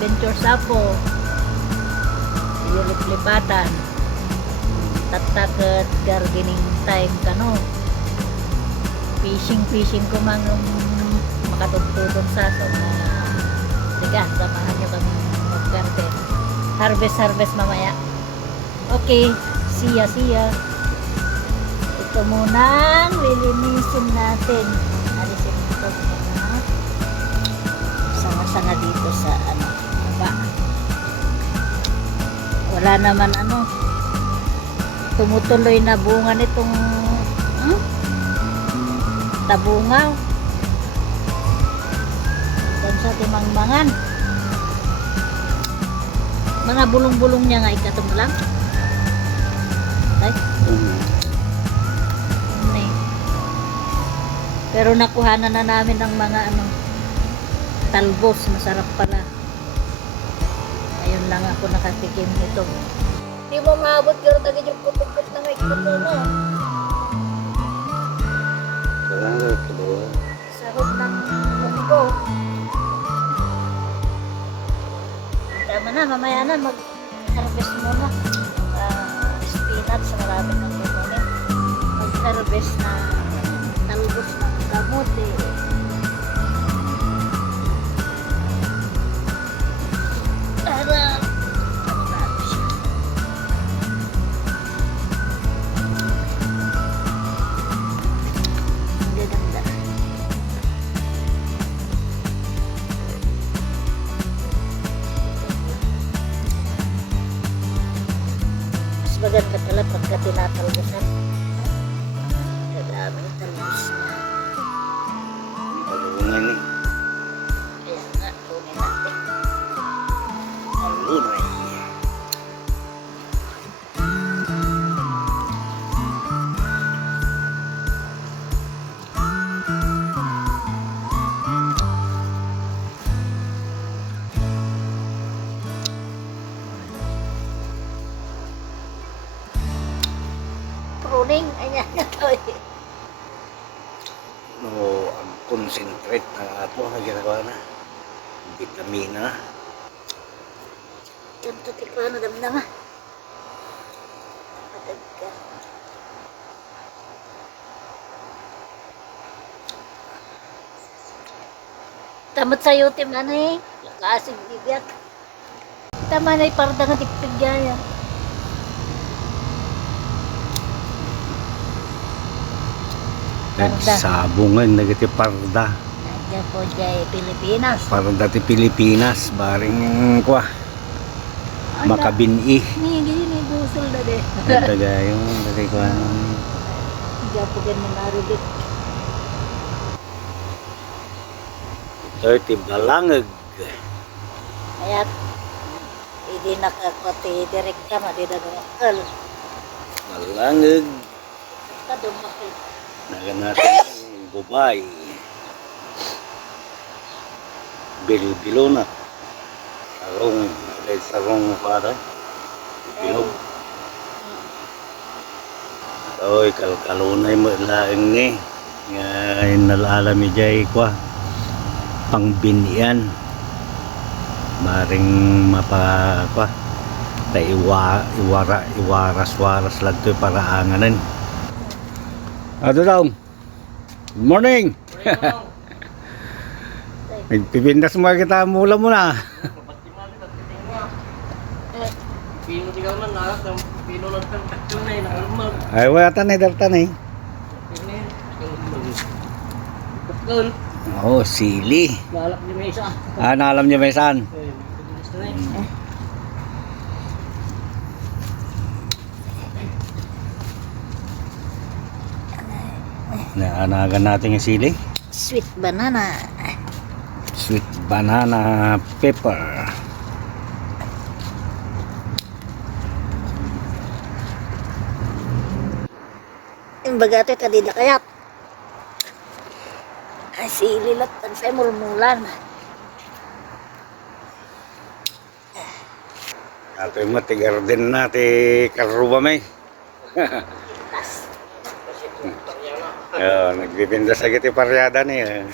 adventure sapo. Lip-lipatan. Tataket gardening time kano. Fishing ko man makatutulong sa so sige, samahan nyo kami mag-garden. Harvest mamaya. Okay, see ya. Ito muna ang lilinisin natin. Alisin ito mga sanga-sanga dito sa baba. Wala naman tumutuloy na bunga nitong tabungaw. Dan sa timangmangan. Mga bulong-bulong niya nga ikatom lang. Ay. Pero nakuhanan na namin ng mga talbos, masarap pala. Ayun lang ako nakatikim nito. Di mo maabot pero agad yung pupukot na may kuto mo. Sarap ng munggo. Tama na, mamaya na mag-harvest muna. Spinach, marami ng kukunin. Mag-harvest na talbos ng kamote. Para natin siya. Ang gaganda. Mas maganda pala pagka tinatalbosan. Kadami ng talbos na. Pagulungan ni. Kaya nga, kunin natin. Alunay. Pruning, ayan nga to eh. No, ang concentrate na ato na ginagawa na. Vitamina. Ganito tikwa na damdama. Matag ka. Tamad sa'yo, Tim, lakasig bibiyat. Tama na parda nga tiktig gaya. Parda. Nagsabungan, nagati parda. Nandiyan po dyan, Pilipinas. Parda ti Pilipinas. Baring kwa. Makabini. Ni busol na de. Tagayo. Kasi kwa. Diyan po ganyan narubit. 30 balangag. Kaya, hindi nakakote direct ka, madida dumakal. Balangag. Ka dumakal. Naga natin yung bubay. Bilo-bilo na. Sarong para. Bilog. Oy, kalkalunay mo laing ni. Nga nalalami jay kwa. Pangbinian. Maring mapa kwa. Iwaras-waras lang ito para anganan. Ato daw. Good morning. Nagpipindas mo kita mula muna. Pino tigaw man lahat ng pino ng perfection na nakalumag. Ay, wala tanay, dartanay. Kapkul. Oh, sili. Lalak ni Mesa. Ah, naalam niyo may saan? Naanagan natin yung sili. Sweet banana. Sweet banana pepper. Yung bagate kadida kayat. Ay, sililat ang sa murmulan. Ato yung matigarden natin karuba may. Nagbibinda sa giti paryada niya.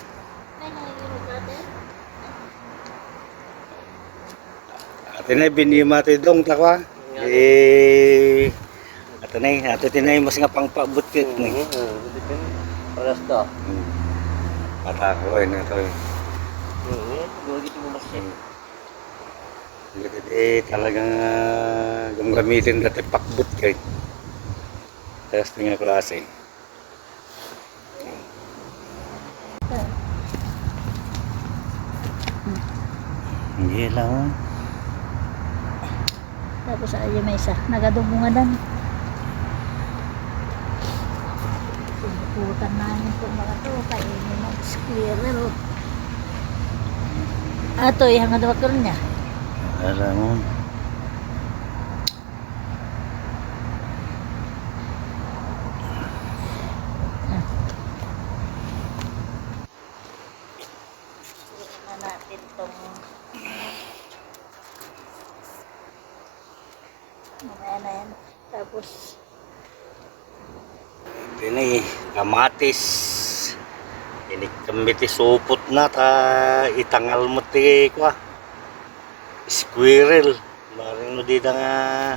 Tinay binimati dong takwa. Eh ato tinay mas nga pang paabot kit ni. Oras to. Patakoy na to. Gawagit mo masya. Talagang gamitin dati pakbut kay. Tapos tingnan klase. Hindi lang. Tapos ay may isa, nagadungungan. Sinukutan namin itong mga to, kainin ng squirrel. Ato, ihang adwakal niya. Alam mo. Tingnan natin itong mamaya na yan. Tapos, Tinay kamatis. Ini kami ti supot na ta itangal mo ti kwa. Squirrel. Maring no di nga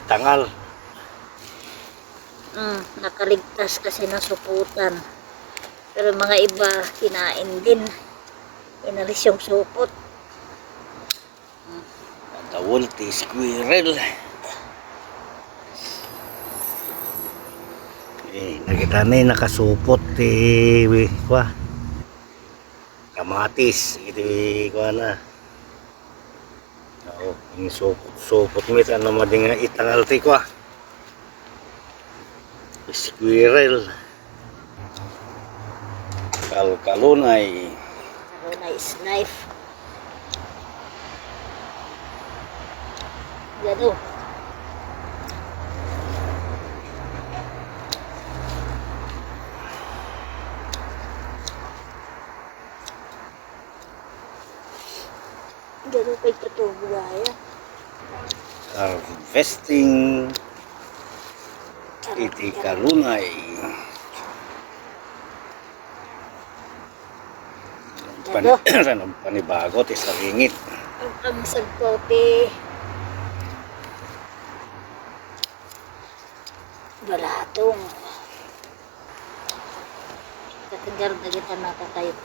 itangal. nakaligtas kasi ng suputan. Pero mga iba, kinain din. Inalis yung supot. Tawol ti squirrel. Nakita na nakasupot ti kwa. Kamatis iti kwa na. Oo, yung supot mit ano madinga itangal ti kwa. Squirrel. Kalkalunay. Kalunay is life. Gano. Gano pa itutubo gaya. Harvesting iti kalunay. Panibago ti sa ringit. Ang sagpote. Balatong. Katagar na kita nakakayot.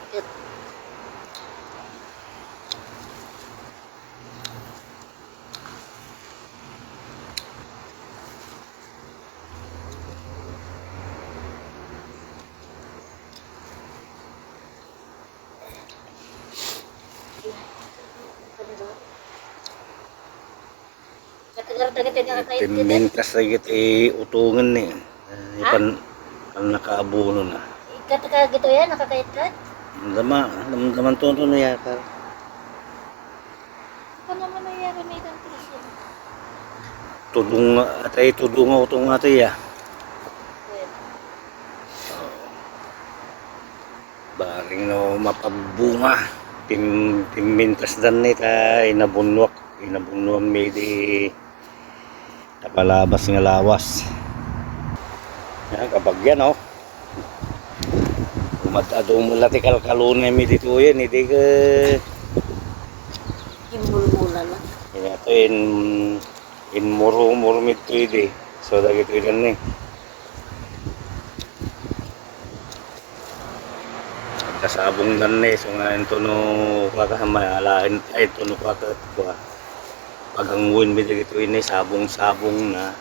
Katagar na kita nakakayot. Timintas na iti utungan ni. Pan nakaabuno na. Katagar gito yan, nakakayot ka? Damdaman tonto na yata. Ano naman na yan, may kantis yan. Tudunga utong atay ya. Baring no mapabunga. Timintas dan ni ta inabunwak may di tapalabas nga lawas. Yan kapag yan oh. Umatado mo lati kalkalunay mi dito yan hindi ka Imulmula lang. yan ito in muro mit to hindi so dagito yan ni kasabong dan ni so nga ito no kakahama alain ay ito no kakatwa pagangwin mi dagito ini sabong na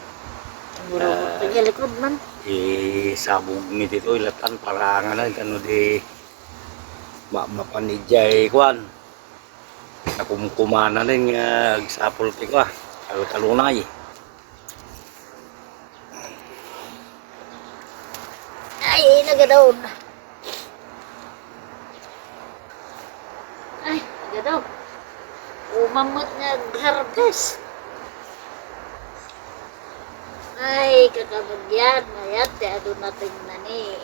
Muro ko sa likod man. sabong mi dito ilatan parangan na kano di mapanidjay kwan nakumkumana rin nga agsapol ti kwa kalunay Ay, nagadaw na. Ay, nagadaw. Umamot nga harvest. Ay, kakabagyan. Mayat, ado natin na ni.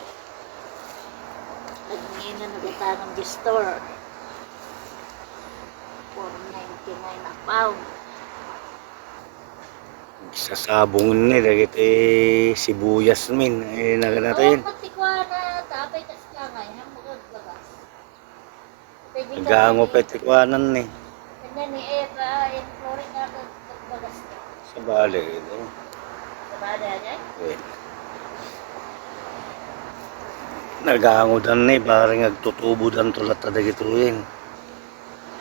Nagingin na nagatanong di store. 4.99 a pound. sa sabong ni dagiti sibuyas min naganata yun Pati ko na tapay tas langay. Hamugod bagas. gaango petikwanan ni Yan ni Eva, in flooring nga ito, bagas ka. Sa bali ito. Sa bada niya? Wait. Nagaangudan na parang nagtutubudan tulat na dagituin.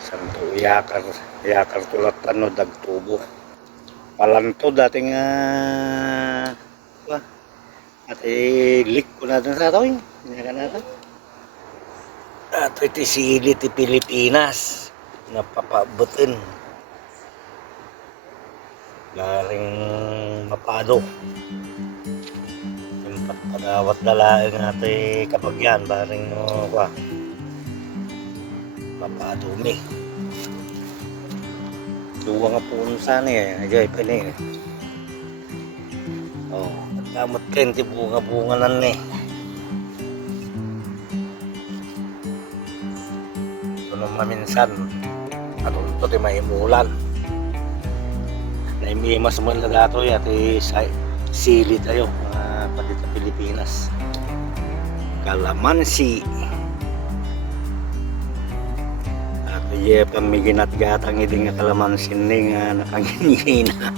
Santo yakar tulat no dagtubo. Palanto dating at lik ko natin sa tawin. Hindi natin. At iti sili ti Pilipinas. Napapabutin. Garing mapado. Yung pagpagawat dalain natin kapag yan. Baring mapadumi. Duwa nga po sana eh. Ajay pa niya eh. Oh, kamot ken ti bunga-bunga nan eh. Ito nung maminsan. At ito ti maimulan. Naimimas mo na dato ya ti sili tayo. Pati sa Pilipinas. Kalamansi. At iya pamiginat gatang hindi nga kalamansi nga nakangingina.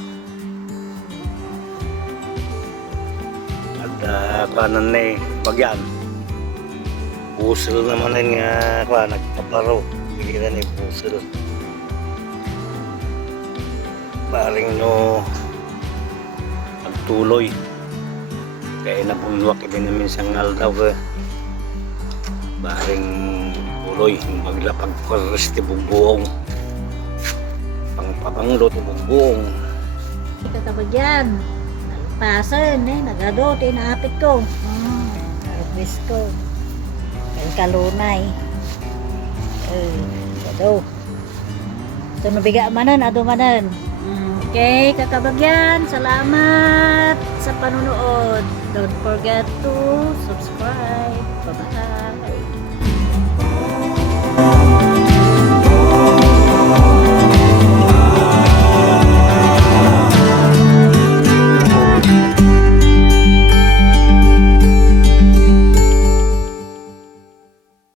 Kanan na eh, bagyan. Pusil naman nga, nagpaparo. Bigyan na pusil. Baring no, pagtuloy. Kaya nabunwak din namin sa ngaldaw. Baring tuloy, maglapag pares ti bugbuong. Pangpapanglo ti bugbuong. Kakabagyan. Pasan eh, nagado, tinaapit ko. Harvest ko. Kaya kalunay. Gado. Ito nabiga manan, ado manan. Okay, kakabagyan, salamat sa panunood. Don't forget to subscribe. Bye-bye.